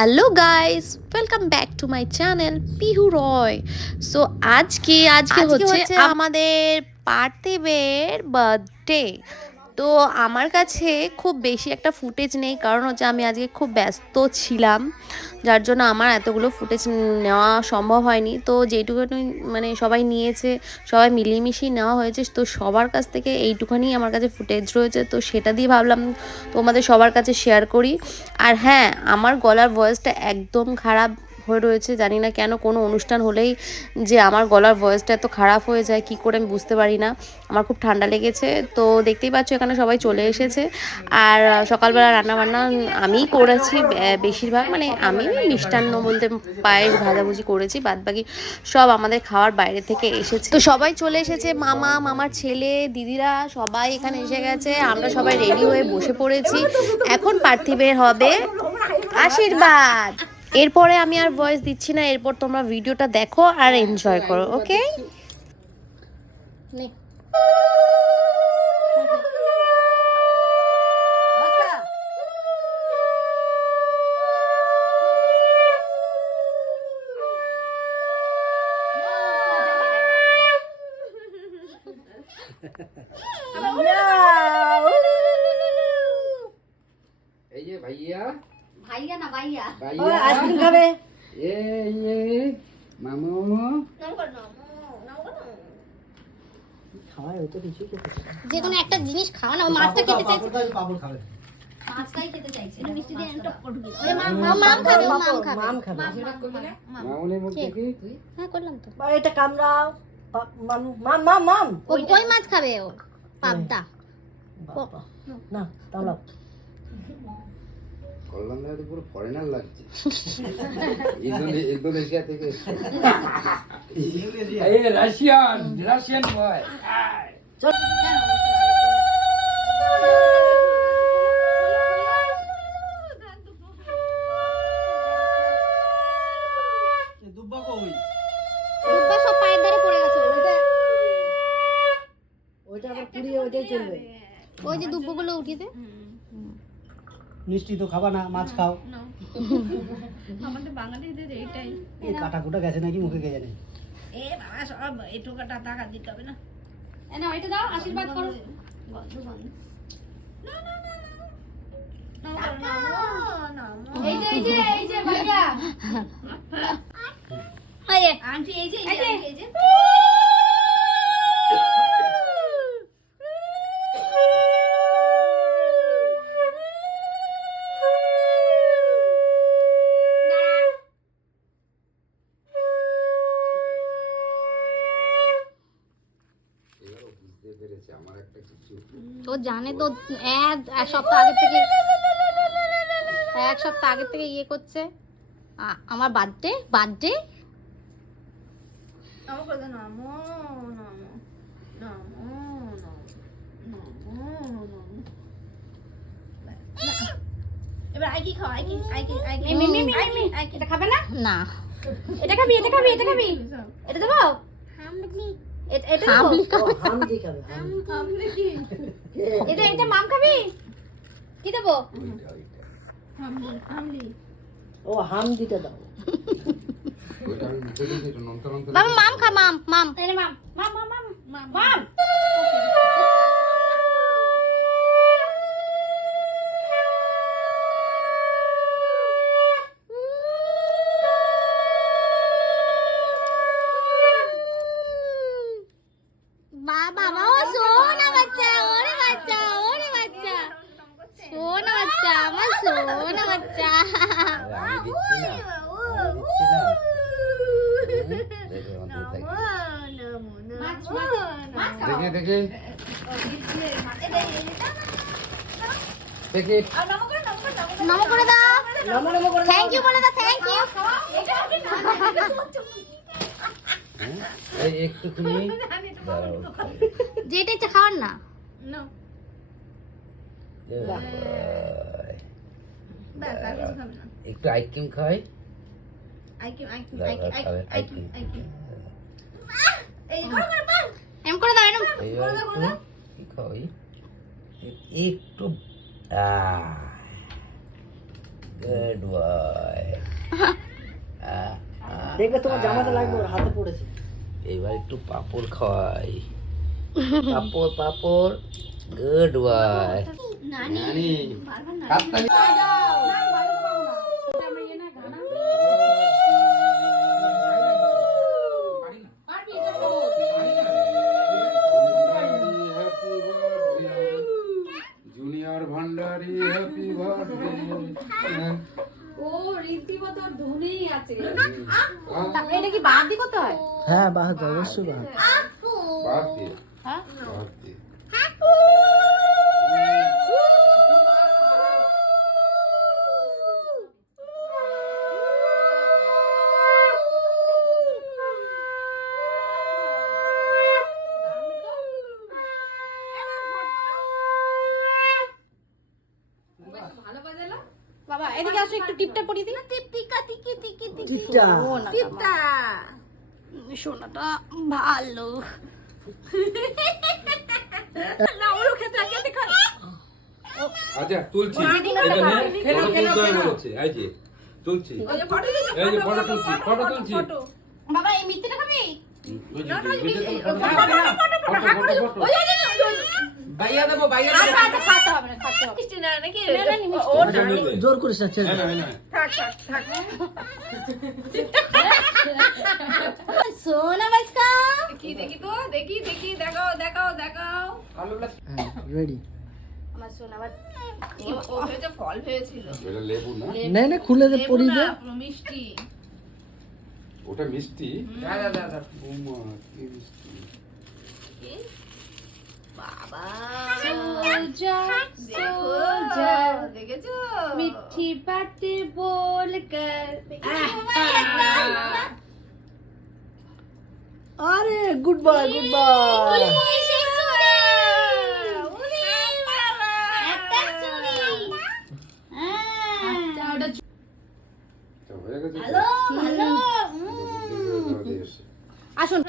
Hello guys, welcome back to my channel Pihu Roy. So আজকে হচ্ছে আমাদের পার্থিবের বার্থডে। তো আমার কাছে খুব বেশি একটা ফুটেজ নেই, কারণ হচ্ছে আমি আজকে খুব ব্যস্ত ছিলাম, যার জন্য আমার এতগুলো ফুটেজ নেওয়া সম্ভব হয়নি। তো যেটুকুনি মানে সবাই নিয়েছে, সবাই মিলিয়ে নেওয়া হয়েছে, তো সবার কাছ থেকে এইটুখানি আমার কাছে ফুটেজ রয়েছে, তো সেটা দিয়ে ভাবলাম তোমাদের সবার কাছে শেয়ার করি। আর হ্যাঁ, আমার গলার ভয়েসটা একদম খারাপ হয়ে রয়েছে, জানি না কেন। কোনো অনুষ্ঠান হলেই যে আমার গলার ভয়েসটা এত খারাপ হয়ে যায় কী করে আমি বুঝতে পারি না। আমার খুব ঠান্ডা লেগেছে, তো দেখতেই পাচ্ছ এখানে সবাই চলে এসেছে। আর সকালবেলা রান্নাবান্না আমিই করেছি বেশিরভাগ, মানে আমি মিষ্টান্ন বলতে পায়েস ভাজাভুজি করেছি, বাদবাকি সব আমাদের খাওয়ার বাইরে থেকে এসেছে। তো সবাই চলে এসেছে, মামা, মামার ছেলে, দিদিরা সবাই এখানে এসে গেছে। আমরা সবাই রেডি হয়ে বসে পড়েছি। এখন পার্থিবের হবে আশীর্বাদ। এরপরে আমি আর ভয়েস দিচ্ছি না, এরপর তোমরা ভিডিওটা দেখো আর এনজয় করো। ওকে, এই যে ভাইয়া, ভাইয়া না ভাইয়া, ভাইয়া আইসক্রিম খাবে। এই মামু খাওয়ায় হয়তো কিছুই খেতে চায় না। যে কোনো একটা জিনিস খাও না। ও মাছটা খেতে চাইছে, পাপড় খাবে। মাছটাই খেতে চাইছে। একটু মিষ্টি দিয়ে একটা পটু দিও। ওই মাম খাবে, ও মাম খাবে। মাম খাবে। মামুনের মুখ দেখি। হ্যাঁ করলাম তো। বা এটা কামড়াও। মাম মাম মাম মাম। ও কই মাছ খাবে, ও পাবদা। বাবা। না তাহলে কল্যাণ দাদা পুরো ফরেনার লাগছে। ইন্দোনেশিয়া থেকে এই রাশিয়ান বয়। দুব্বা কই? দুব্বা সব পায়ের ধারে পড়ে গেছে। ওইটা আবার পুড়িয়ে ওইটাই চলবে। ওই যে দুব্বগুলো উঠিয়ে দে। মিষ্টি তো খাবা না, মাছ খাও। আমাদের বাঙালিদের এইটাই। এই কাটা কুটা গেছে নাকি মুখে কে জানে। এ বাবা, সব এই টোকাটা টাকা দিতে হবে না। না এটা দাও, আশীর্বাদ করো। এই যে ভাইয়া। আন্টি এই যে এই যে এবারও বুঝতে পেরেছে আমার একটা কিছু। তো জানে তো, এক সপ্তাহ আগে থেকে ইয়ে করছে। আমার বার্থডে আমার কথা নামো নামো নামো নামো। এবার আই কি খাও, আই কি এটা খাবে না? না, এটা খাবি। এটা দেবো? এটা হামলি খাবে। হামলি খাবে। আপনি কি এটা মাম খাবি? কি দেবো? আমলি ও হামদিটা দাও। ওইটা আমি মুখে দিয়েছি, একটু নন্তর নন্তর। বাবা মাম খা, মাম। এই মাম। বাবা ও সোনা বাচ্চা, ওরে বাচ্চা। সোনা বাচ্চা, আমার সোনা বাচ্চা। আমি দিচ্ছি না, দেখে অন্তত দেখে দেখে দেখে নমো করে দাও। নমো নমো করে থ্যাংক ইউ বলে দাও, থ্যাংক ইউ। এই একটু তুমি দাঁড়াও। যেটা ইচ্ছা খাওয়ার না। না এই, ব্যাস আর কিছু খাবে না। একটু আইসক্রিম খাই। এই করে পান এম করে দাও, এরম। এইবার একটু কি খাই, একটু গুড বয়। দেখবে তোমার জামাতে লাগবে, ওর হাতে পড়েছে। এবার একটু পাপড় খাওয়াই। পাপড় পাপড়, গুড বয়। নানি হাততালি। জুনিয়র ভান্ডারি হ্যাপি বার্থডে। ও রীতিমতো ধনেই আছে। এটা কি বাদ দিয়ে করতে হয়? হ্যাঁ বাহাদ, অবশ্যই বাহাদ। বার্থডে হ্যাঁ বার্থডে। ভালো বাজালো বাবা। এদিকে আসো, একটু টিপটা পরিয়ে দিই। টিপটিকা টিকি টিকি টিকি টিপটা। টিপটা। সোনাটা ভালো না, ওর ক্ষেত্রে আগে খান। আচ্ছা তুলছি, এটা নে, ফটো তুলতে হবে বলেছে। এই যে তুলছি, ওই যে ফটো দিছো, এই যে ফটো তুলছি, ফটো তুলছি। বাবা এই মিথ্যেটা খাবি? ওই যে না না ফটো ফটো। বাইয়া দেবো, বাইয়া আচ্ছা দেবো। আচ্ছা, খাতে হবে না, খাতে হবে মিষ্টি না নাকি? না না মিষ্টি। ও আচ্ছা, নেবে। জোর করিস না, ছেড়ে দে। হ্যাঁ, হ্যাঁ, থাক থাক থাক। সোনা বাজকা দেখি দেখি তো, দেখি দেখি, দেখাও দেখাও দেখাও। হ্যাঁ, রেডি। আমার সোনা বাজ ও ভেজে ফল ভেবেছিল। এটা লেবু না, নে নে, খুলে দে, লেবু পরি না, দে। মিষ্টি। ওটা মিষ্টি। দাদা দাদা ওমা কি মিষ্টি। বাবা সোজা সোজা, দেখেছো? মিঠি বাতেं बोलकर। আরে গুড বাই, গুড বাই। তা হয়ে গেছে তো? Hello hello. বুদ্ধি করে দাও এসে। আসুন।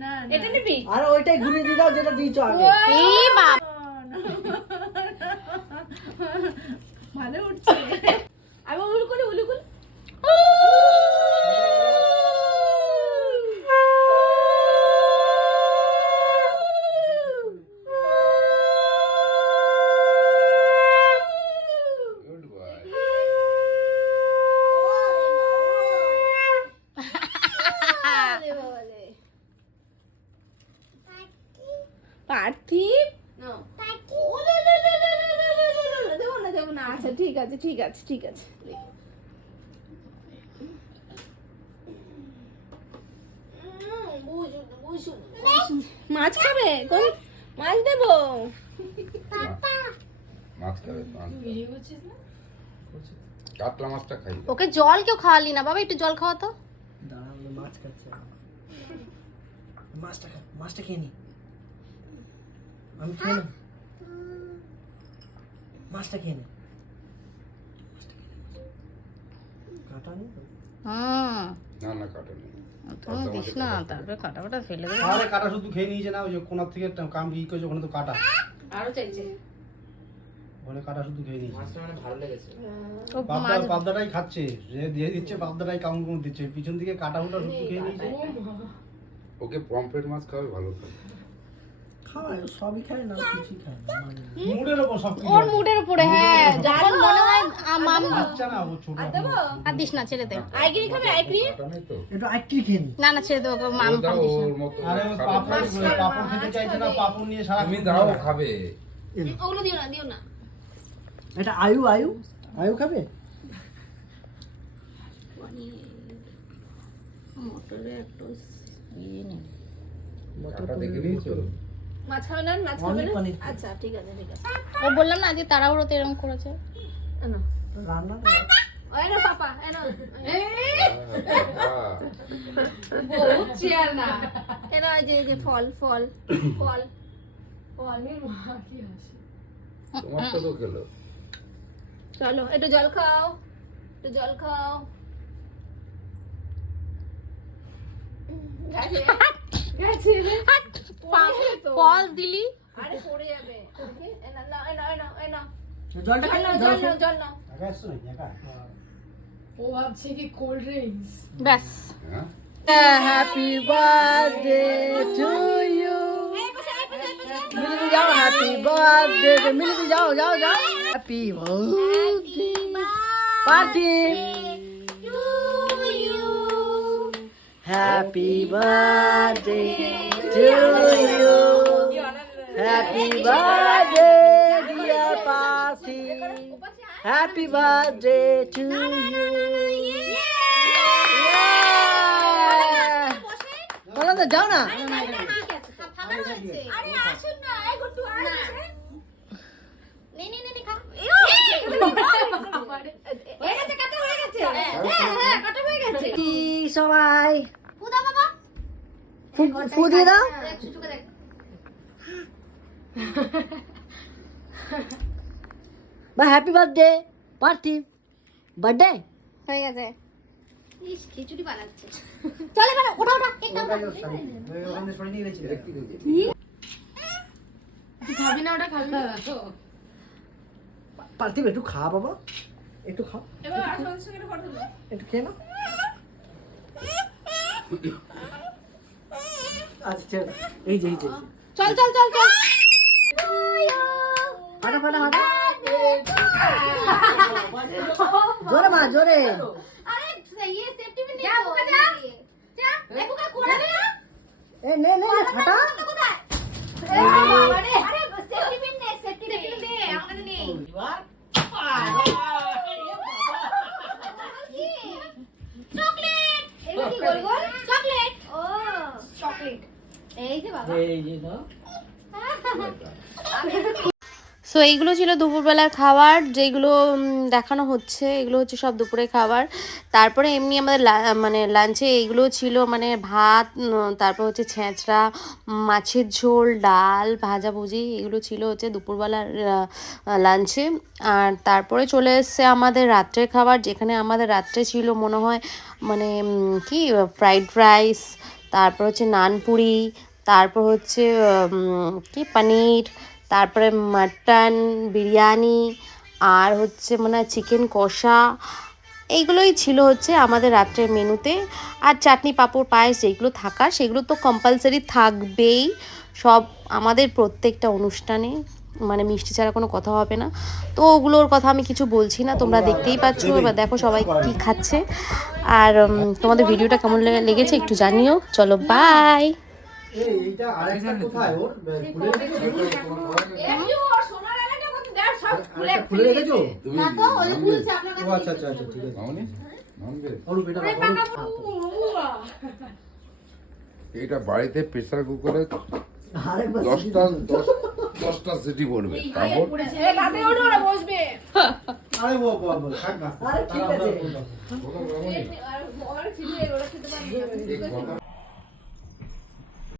না এটা নিবি? আরে ওইটাই ঘুরিয়ে দিয়ে দাও যেটা দিয়েছো আগে। এই বাবা ভালো উঠছে। আমি উলু করে উলু করে। Good boy. পার্থিব দেবো না। আচ্ছা ঠিক আছে ঠিক আছে ঠিক আছে। মাছ খাবে? কোন মাছ দেবো? মাছ খাবে, মাছ খাবে। কাতলা মাছটা খাই। ওকে জল কেউ খাওয়ালি না বাবা, একটু জল খাওয়াতো। দাঁড়া, আমি মাছ খাচ্ছে। মাছটা খা, মাছটা খেয়ে নি। আমি খেয়ে না, মাছটা খেয়ে নে। কাটা নেই তো? না না কাটা নেই। তুমি দিস না, তারপরে কাটা কাটা ফেলে দেবে। আরে কাটা শুধু খেয়ে নিয়েছে না, ওই যে কোনার থেকে একটা কাম কি করেছে, ওখানে তো কাটা, আরো চাইছে। ওখানে কাটা শুধু খেয়ে নিয়েছে। মাছটা মানে ভালো লেগেছে। ও মাছ পাবদাটাই খাচ্ছে, যে দিয়ে দিচ্ছে পাবদাটাই কাম দিচ্ছে, পিছন দিকে কাটা উটা শুধু খেয়ে নিয়েছে। ওকে পমফ্রেট মাছ খাবে, ভালো খাবে। খায়, সবই খায় না, কিছুই খায় না। মুডের ওপর সব কিছু ওর মুডের উপরে, হ্যাঁ যখন মনে হয় মাম। বাচ্চা না, ও ছোট এখনো। আর দিস না, ছেড়ে দে। আইক্রিম খাবে? আইক্রিম? কাটা নেই তো? একটু আইসক্রিম খেয়ে নি। না না, ছেড়ে দে ওকে, মাম ও দাও, দিস না। ওর মতো আরে ও খাবে। পাপড় খেতে চাইছে না, পাপড় নিয়ে সারা তুমি দাও, খাবে। ওগুলো দিও না দিও না। এটা আয়ু, আয়ু, আয়ু খাবে। কাটা দেখে নিয়েছো? মাছ খাবে না? মাছ খাবে অনেক না? অনেক। আচ্ছা ঠিক আছে ঠিক আছে। ও বললাম না আজকে তাড়াহুড়োতে এরকম করেছে। এনো রান্না তো এনো পাপা এনো। বাহ, বহুত চেয়ার না। এনো এই যে ফল ফল ফল ফল। মা কি হাসি। তোমারটা তো খেলো। চলো একটু জল খাও, একটু জল খাও। গেছে গেছে ফল দিলি? আরে পড়ে যাবে। এনো না এনো এনো এনো জলটা জল নাও জল জল নাও জল নাও। একা এসছো নাকি একা? ও ভাবছে কি কোল্ড ড্রিঙ্কস। ব্যাস। Happy birthday to you. মিলিয়ে যাও, হ্যাপি বার্থডে, মিলিয়ে যাও যাও যাও। Happy birthday party, happy birthday to you, happy birthday dear party, happy birthday to you. বলো তো, যাও না। আরে আসুন না, এই গুট্টু আয়। নে নে নে খা। হয়ে গেছে, কাটা হয়ে গেছে। হ্যাঁ, কাটা হয়ে গেছে। কি সবাই পুদা বাবা। ফু দিয়ে দাও। চুচুকে দেখ। বা হ্যাপি বার্থডে পার্টি, বার্থডে হয়ে গেছে। ইস, খিচুড়ি বানাচ্ছে। চলে বানা, ওঠা ওঠা, একটা ওঠা। ওখান থেকে সরিয়ে নিয়ে গেছি। তুই খাবি না ওটা খাবি না তো। পার্থিব একটু খা বাবা, একটু খা, এবার আসল সঙ্গে ফটো দাও। একটু খেয়ে না। আচ্ছা এই যে চল চল চল চল। ফাটা ফাটা ফাটা, জোরে মা জোরে। আরে ये सेफ्टी पिन नहीं तो जा जा देखो का कोड़ा में ना এ নে নে নে, ফাটা। अरे अरे सेफ्टी पिन ने सेफ्टी पिन दे আমাদের নেই চকলেট এগুলো কি গোল গোল চকলেট ও চকলেট এই যে বাবা এই যে দাও। সো এইগুলো ছিল দুপুরবেলার খাবার, যেগুলো দেখানো হচ্ছে এগুলো হচ্ছে সব দুপুরের খাবার। তারপরে এমনি আমাদের মানে লাঞ্চে এইগুলো ছিল, মানে ভাত, তারপর হচ্ছে ছেঁচড়া, মাছের ঝোল, ডাল, ভাজাভুজি, এগুলো ছিল হচ্ছে দুপুরবেলার লাঞ্চে। আর তারপরে চলে এসছে আমাদের রাত্রের খাবার, যেখানে আমাদের রাত্রে ছিল মনে হয় মানে কি ফ্রাইড রাইস, তারপর হচ্ছে নানপুরি, তারপর হচ্ছে কি পনির, তারপরে মাটন বিরিয়ানি, আর হচ্ছে মানে চিকেন কষা, এইগুলোই ছিল হচ্ছে আমাদের রাত্রের মেনুতে। আর চাটনি পাঁপড় পায়েস যেগুলো থাকার সেগুলো তো কম্পালসারি থাকবেই সব আমাদের প্রত্যেকটা অনুষ্ঠানে, মানে মিষ্টি ছাড়া কোনো কথা হবে না। তো ওগুলোর কথা আমি কিছু বলছি না, তোমরা দেখতেই পাচ্ছ। এবার দেখো সবাই কি খাচ্ছে। আর তোমাদের ভিডিওটা কেমন লেগেছে একটু জানিও। চলো বাই। এইটা আরেকটা কোথায় ওর খুলে রেখেছো? এমনি ওর সোনার আলাটা কত দেখ সব খুলে আরেকটা খুলে রেখেছো? তুমি না তো ওই খুলছে আপনার ও কাছে আচ্ছা আচ্ছা আচ্ছা, ঠিক আছে। মামনি মামবে ওর বেটা এটা বাড়িতে প্রেসার কুকারে আরেকবার 10টা সিটি পড়বে, তারপর পড়েছে এ দাদা ওটা ওরা বসবে। আরে ও বল থাক না। আরে ঠিক আছে। আর বড় ছিল ওরা খেতে পারবে না।